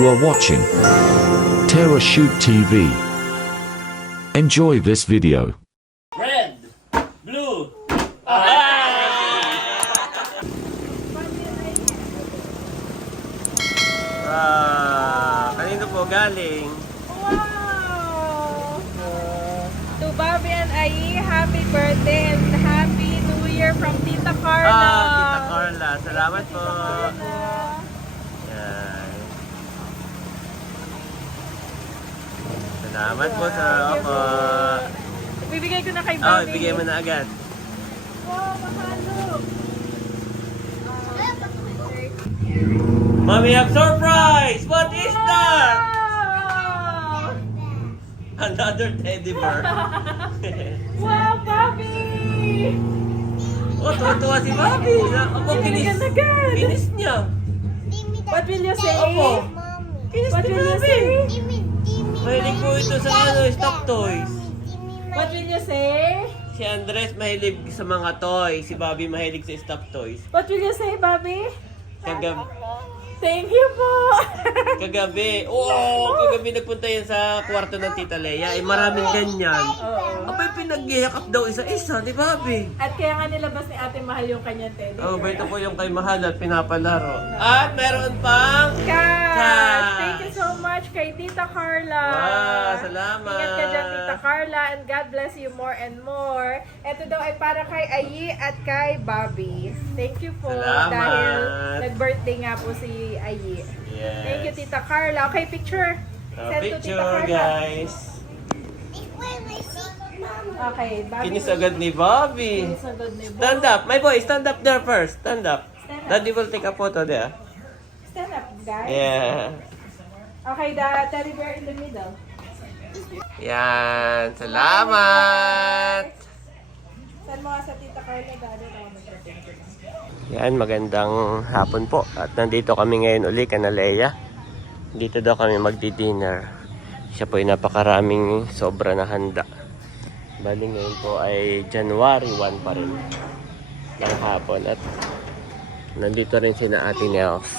You are watching Terra Shoot TV. Enjoy this video. Red, blue. Kanino po galing? Wow! To Bobby and Ai, happy birthday and happy New Year from Tita Carla. Tita Carla. Salamat po. Yan. Salamat po sa ako. Ibibigay ko na kay Bobby. Ibigay mo na agad. Wow, mahalo. Mommy, have surprise! What is that? Wow! Another teddy bear. Wow, Bobby! Oh, tuwa-tuwa si Bobby. Binigyan agad. Kinis niya. What will you say? Opo. Kinis What ni will you Bobby. say? Mahilig po ito sa stock toys. What will you say? Si Andres mahilig sa mga toys. Si Bobby mahilig sa stock toys. What will you say, Bobby? Kagabi, Thank you po! kagabi nagpunta yan sa kwarto ng Tita Leia. Maraming ganyan. Abay, pinaghihakap daw isa-isa, di Bobby? At kaya nga nilabas ni Ate Mahal yung kanyang teddy bear. Ito po yung kay Mahal at pinapalaro. At meron pang Cash! Thank you so much kay Tita Carla. Wow, salamat. Ingat ka dyan, Tita Carla, and God bless you more and more. Ito daw ay para kay Ai at kay Bobby. Thank you po. Salamat. Dahil nag-birthday nga po si Ai. Yes. Thank you, Tita Carla. Okay, picture. Send to Tita Picture, Carla. guys. Okay, Bobby. Kinis agad ni Bobby. Sagod ni Bo. Stand up. My boy, stand up there first. Stand up. Stand up. Daddy will take a photo there. Stand up, guys. Yeah. Okay, the teddy bear in the middle. Yan. Salamat. Send mo nga sa Tita Carla, Daddy. Thank you. Yan, magandang hapon po. At nandito kami ngayon uli, Kanaleya. Dito daw kami magdi-dinner. Siya po ay napakaraming sobra na handa. Bali ngayon po ay January 1 pa rin ng hapon. At nandito rin sina Ate Nels.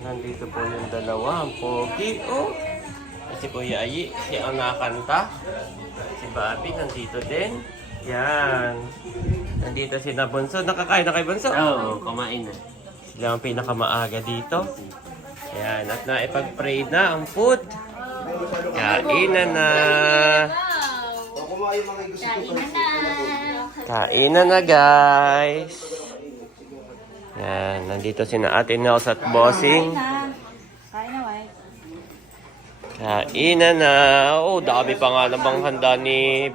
Nandito po yung dalawa. Ang pogi. Oh! Si Kuya Ayi, siya ang nakakanta. Si Bobby nandito din. Yan. Nandito si Bunso. Nakakain na kay Bunso? Oo, kumain na. Sila ang pinakamaaga dito. Yan. At naipag-pray na ang food. Kainan na. Kainan na, guys. Yan. Nandito si na Ate Nels at Bossing. Kainan na. Oh, dami pa nga namang handa ni...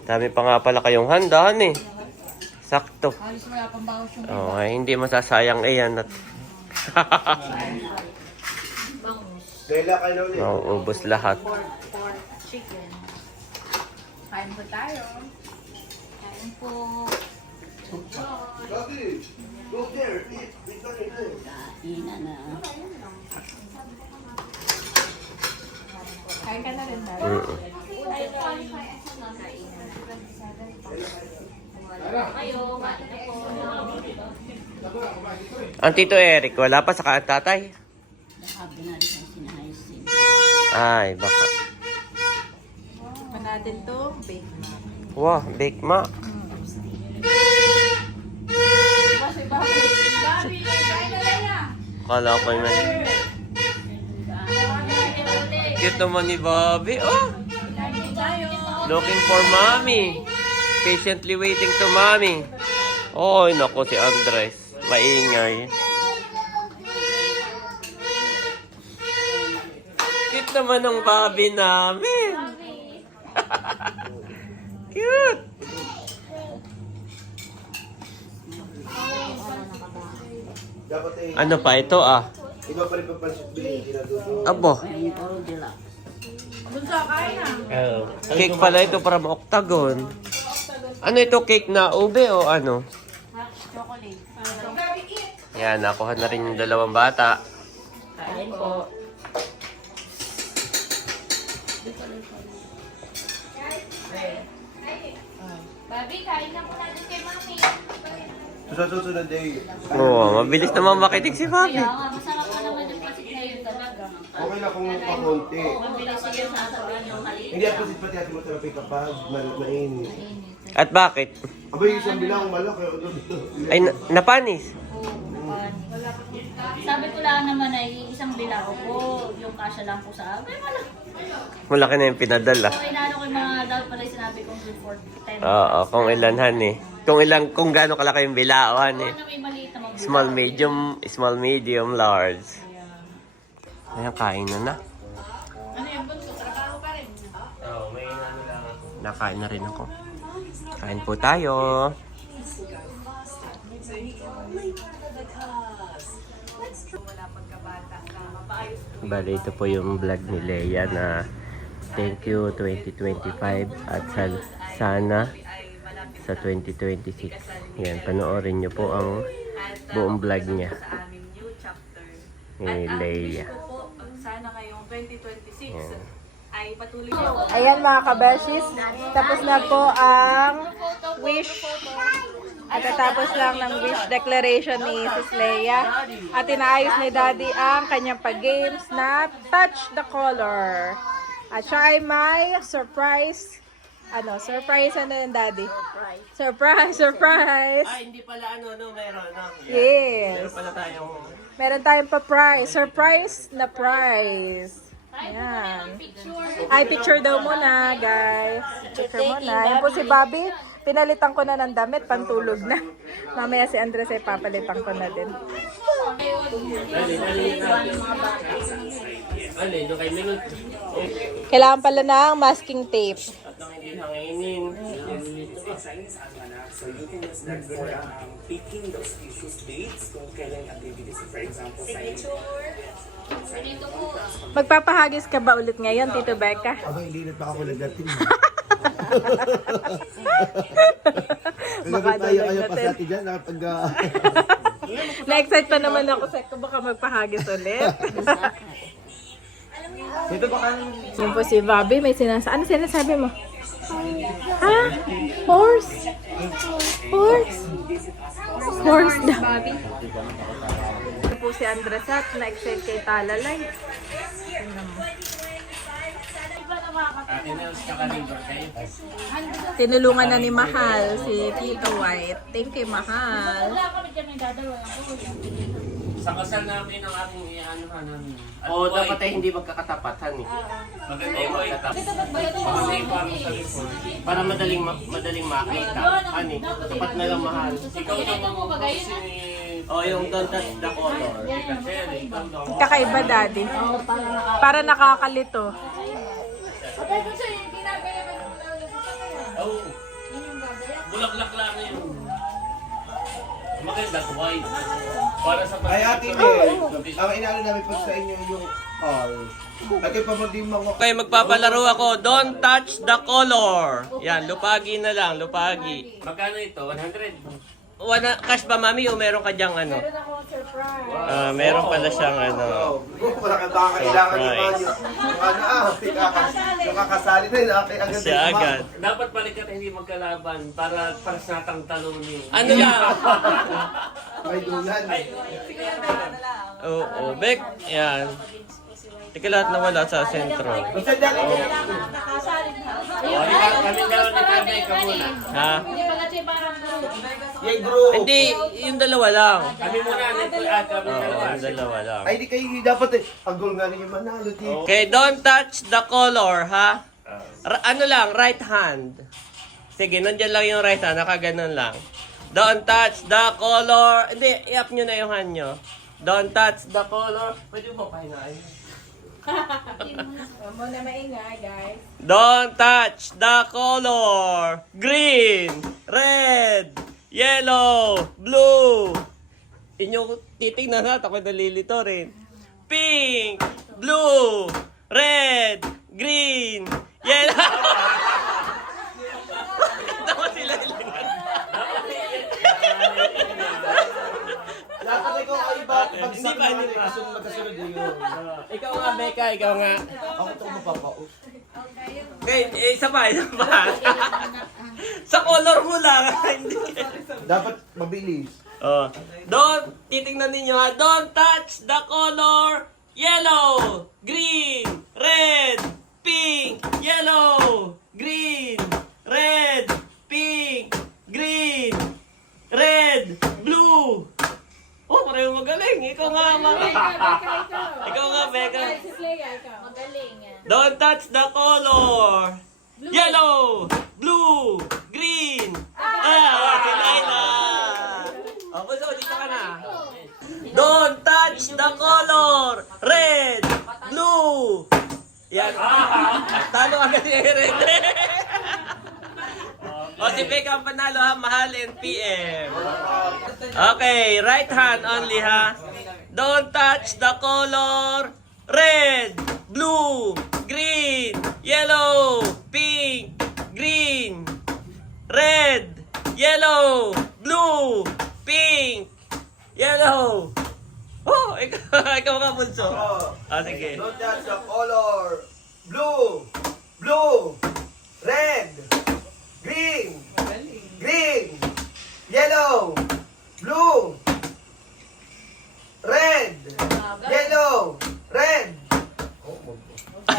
Dami pa nga pala kayong handaan eh. Sakto. Oh, ay, hindi masasayang iyan. At... Mauubos lahat. Chicken. Kain po tayo. Kain po. Kain ka na rin, Daddy. Ang Tito Eric, wala pa sa tatay? Ay, baka. Pa natin to, Big Mac. Wow, Big Mac. Bobby, kain na lang yan. Kala ko yung... Cute naman ni Bobby. Oh! Looking for mommy. Patiently waiting to mommy. Oy, nako si Andres. Maingay. Cute naman ng Bobby namin. Cute. Ano pa ito ah? Iba pa rin papansin bilhin, ginagawa. Abo. Bunso, kain na. Cake pala ito para ma-octagon. Ano ito? Cake na ube o ano? Chocolate. Yan, nakuha na rin yung dalawang bata. Kain po. Babi, kain na muna doon kay Mami. Sa susunod day. Oo, mabilis naman makinig si Bobby. Kaya nga, masarap ka naman yung pasit na yun talaga. Okay na kung pakunti. Mabilis siya sasabihin yung maliit. Hindi ako pati ate mo therapy kapag mainit. At bakit? Abay, isang bilang malaki. Ay, napanis. Sabi ko lang naman ay isang bilao po. Yung kasya lang po sa akin. Wala. Malaki na yung pinadala. So, inano ko yung mga dapat pala yung sinabi kong good for 10. Oo, kung ilanhan eh. Kung gaano kalaki yung bilawan eh. Ano may maliit na mga Small, medium, large. Ayan, kain na. Ano yung bunso? Trabaho pa rin. Oo, may ano lang ako. Nakain na rin ako. Kain po tayo. Bale, ito po yung vlog ni Leia na thank you 2025 at sana sa 2026. Yan, panoorin nyo po ang buong vlog niya ni Leia. Sana ngayong 2026 Yan. ay patuloy. Ayan mga kabeshis, tapos na po ang wish. At tatapos lang ng wish declaration ni Sis Leia. At inaayos ni Daddy ang kanyang pag-games na Touch the Color. At siya ay may surprise. Surprise ano yun, Daddy? Surprise! Ay, hindi pala meron. Yes. Meron pala tayong... Meron tayong pa-prize. Surprise na prize. Ayan. Ay, picture daw muna, guys. Picture muna. Yan po si Bobby. Pinalitan ko na ng damit, pantulog na. Mamaya si Andres ay papalitan ko na din. Doon kay Minut. Kailangan pala ng masking tape. At nang hindi hanginin. Magpapahagis ka ba ulit ngayon, Tito Becca? Abay, hindi na pa ako nagdating. Baka Kaya kayo natin. pasati dyan kapag... Na-excite pa naman ako sa baka magpahagis ulit. Dito ba kang... Yun po si Bobby, may ano sinasabi mo? Ha? Horse? Horse? Horse daw. Ito po si Andres at na-excite kay Talalay. Tingnan mo. Tinulungan na ni Mahal si Tito White. Thank you, Mahal. Wala kami dyan may dadalawa. Sa kasal namin ang aking ianuhan namin. Oo, dapat ay hindi magkakatapatan eh. Maganda yung magkatap. Maganda yung parang sa likod. Para madaling makita. Ani, tapat na lang mahal. Ikaw naman mo kasi Oh, yung don't touch the color. kasi ikaw daw. Kakaiba, Daddy. Para nakakalito. Oh. Bulaklak lang yun. Maganda white. Para sa Ay, ate Mel, ang inaano namin pag sa inyo yung call. At kayo pa mo din mga... Okay, magpapalaro ako. Don't touch the color. Yan, lupagi na lang, lupagi. Magkano ito? 100? Cash ba, mami, o meron ka dyang ano? Meron akong surprise. Meron pala siyang ano. Wala ka baka kailangan yung mga yung kakasali na yun. Agad Siya agad. Dapat balikat hindi magkalaban para sa natang talunin. Ano lang? May dulan. Oo, Bek. Yan. Teka lahat na wala sa sentro. Basta dyan ko. Kami daw ni Kabay ka muna. Ha? Hindi pala siya parang Yung group. Hindi, yung dalawa lang. Kami muna at kami dalawa. Yung dalawa lang. Ay, di kayo dapat eh. Ang goal nga ninyo manalo, Tito. Okay, don't touch the color, ha? Ano lang, right hand. Sige, nandiyan lang yung right hand, nakaganon lang. Don't touch the color. Hindi, i-up nyo na yung hand nyo. Don't touch the color. Pwede mo pahinain. Huwag mo na maingay, guys. Don't touch the color. Green, red, yellow, blue. Inyo titignan na, ako nalilito rin. Pink, blue, red, green, yellow. Tama sila ilan. Dapat ikaw ay iba. Hindi pa, hindi pa. Magkasunod yun. Ikaw nga, Becca, ikaw nga. Ako ito mapapaus. Okay, isa pa. Sa color mo lang. Hindi. Dapat mabilis. Oh. Don't, titingnan ninyo ha. Don't touch the color yellow, green, red, pink, yellow, green, red, pink, green, red, blue. Oh, pareho magaling. Ikaw nga, Ikaw nga, Becca. Magaling yan. Don't touch the color. Yellow, blue, green. Si Laila. Oh, gusto, dito ka na. Don't touch the color. Red, blue. Yan. Talo agad si Red. O, si Becca ang panalo ha. Mahal NPM. Okay, right hand only ha. Don't touch the color. Red, blue, green, yellow, pink, green, red, yellow, blue, pink, yellow. Oh, ikaw nga bunso. Sige. Don't touch the color. Blue, blue, red, green, green, yellow, blue, red, yellow, red.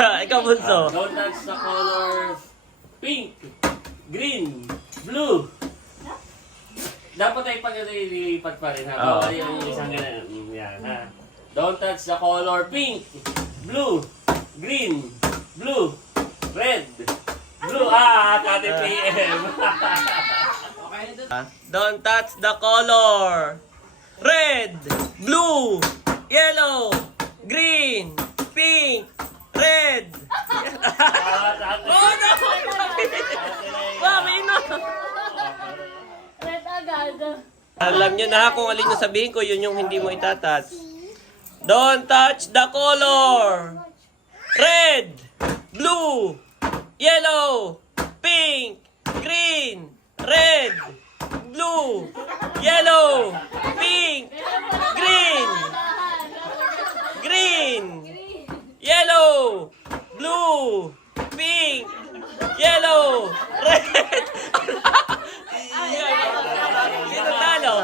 Ikaw bunso. Don't touch the color pink, green, blue. Dapat ay pag-ilipat pa rin ha. Oo. Bawal yung isang ganun. Yan ha. Don't touch the color pink, blue, green, blue, red, blue. Ate PM. Don't touch the color. Red, blue, yellow, green, pink, red. Oh, no! Mami, no! Red agad. Alam nyo na kung alin yung sabihin ko, yun yung hindi mo itatouch. Don't touch the color. Red, blue, yellow, pink, green, red, blue, yellow, pink, green, green, yellow, blue, pink, yellow, red. Sino talo?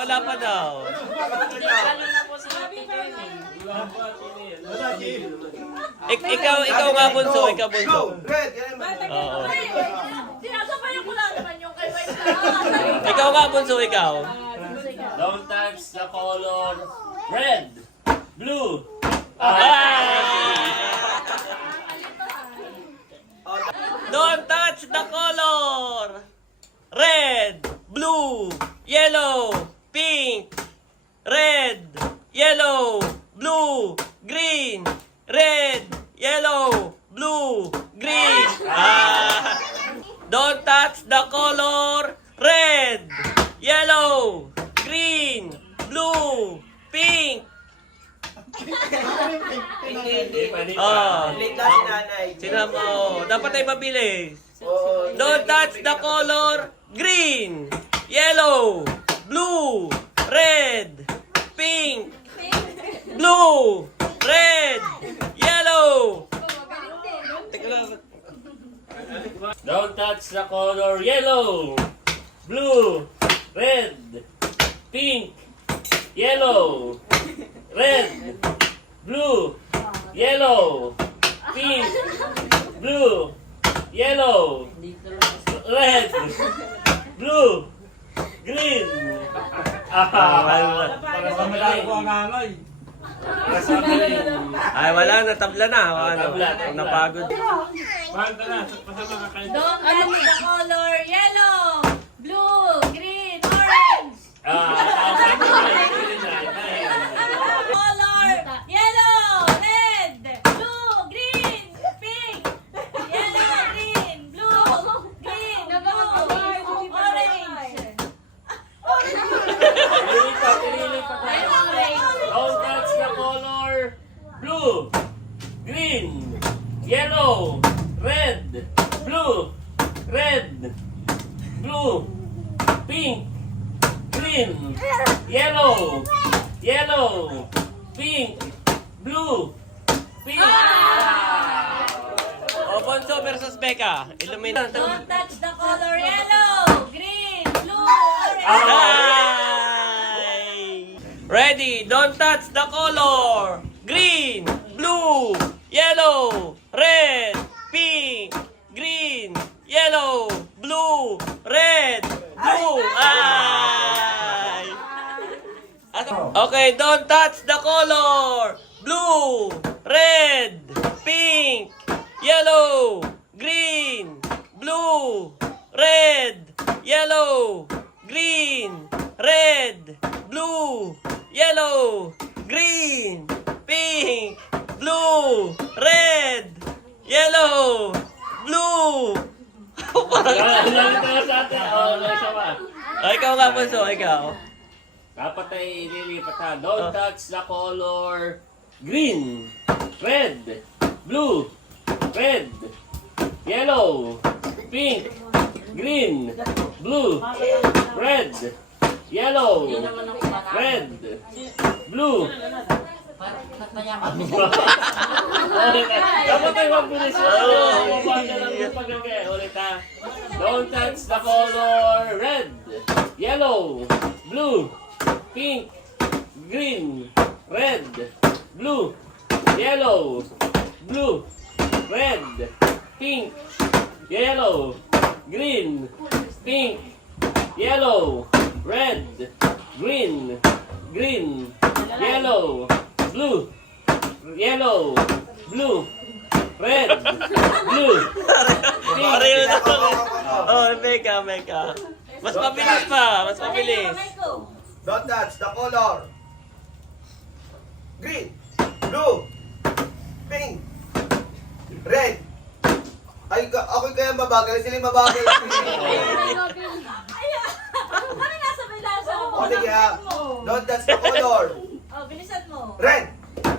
Wala pa daw. Ikaw nga bunso, ikaw bunso. Red, yan naman. Oo. Sinasabayan ko lang naman yung kay Vice. Ikaw nga bunso, ikaw. Don't touch the color red, blue. Don't touch the color. Red, blue, yellow, pink, red, yellow, blue, green, red, yellow, blue, green. Don't touch the color. Red, yellow, green, blue, pink. Oh, Late lang si nanay. sino mo? Dapat ay mabilis. Oo. Don't touch the color. Green, yellow, blue, red, pink, blue, red, yellow. Teka lang. Don't touch the color yellow, blue, red, pink, yellow, red, blue, yellow, pink, blue, yellow, red, blue, green. Para sa malaki ko ang angay. Ay, wala na. Tabla na. Tabla. Napagod. Don't touch the color yellow, blue, green, orange. Color yellow, red, blue, green, pink, yellow, green, blue, green, blue, orange. Don't touch the color blue, green, yellow, red, blue, pink, green, yellow, pink, blue, pink. O, Bonso versus Becca. Illuminate. Don't touch the color yellow, green, blue, orange. Ay! Ready, don't touch the color. Green, blue, yellow, red, pink, green, yellow, blue, red, blue. Ay! Okay, don't touch the color. Blue, red, pink, yellow, green, blue, red, yellow, green, red, blue, yellow, green, pink, blue, red, yellow, blue. Nalito na sa atin. Oo, wala siya ba? Ay, ikaw nga, Bunso, ikaw. Dapat ay lilipat ha. Don't touch the color green, red, blue, red, yellow, pink, green, blue, red, yellow, red, blue. Dapat ay mabilis mo. Ulit ha. Don't touch the color red, yellow, blue, pink, green, red, blue, yellow, blue, red, pink, yellow, green, pink, yellow, red, green, yellow, blue, red, blue, Pareho na. Oh, Meka. Mas mabilis pa, mas mabilis. Don't touch the color. Green, blue, pink, red. Ay, ako kaya mabagal. Sila yung mabagal. Kami nasa bilasa mo. O, sige ha. Don't touch the color. Oh, bilisan mo. Red,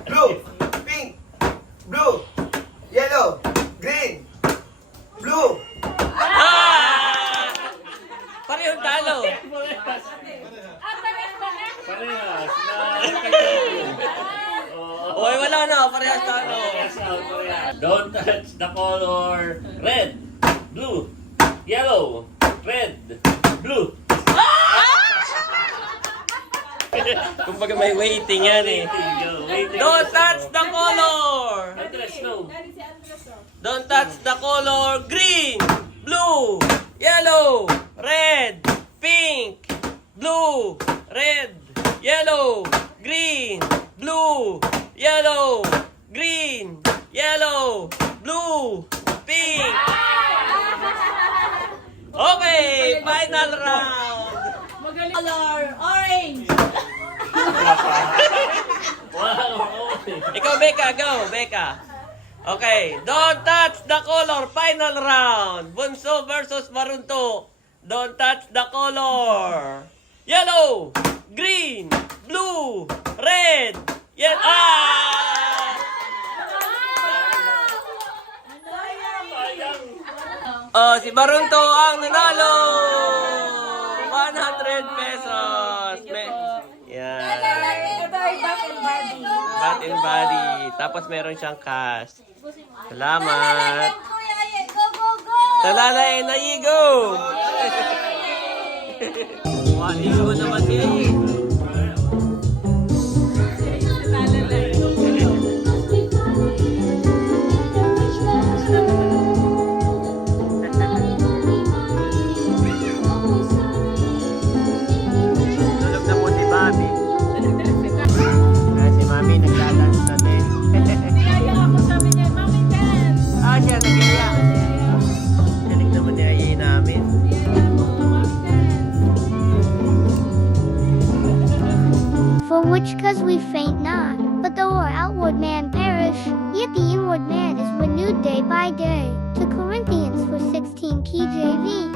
blue, pink, blue, yellow, green, blue. Ah! Parehong talo. Parehas. Parehas. Oy, wala na. Parehas talo. Don't touch the color red, blue, yellow, red, blue. Kumbaga may waiting yan eh. Don't touch the color. Andres, no. Don't touch the color green, blue, yellow, red, pink, blue, red, yellow, green, blue, yellow, green, yellow, blue, pink. Okay, final round. Color orange. Ikaw, Becca, go, Becca. Okay, don't touch the color, final round. Bunso versus Marunto. Don't touch the color. Yellow, green, blue, red, yellow. Ah! Oh, si Marunto ang nanalo. 100 pesos. Yan. Ito ay back and body. Bat and body. Tapos meron siyang cash. Salamat. Go, go, go. Talalay na igo. Igo naman siya eh. Tulog na po si Bobby. Si Mami naglalans na din. Kaya ako sabi niya, Mami dance. Siya nag-iya. Galing naman niya iyayin namin. For which cause we faint not, but though our outward man perish, yet the inward man is renewed day by day. To Corinthians 4:16 KJV.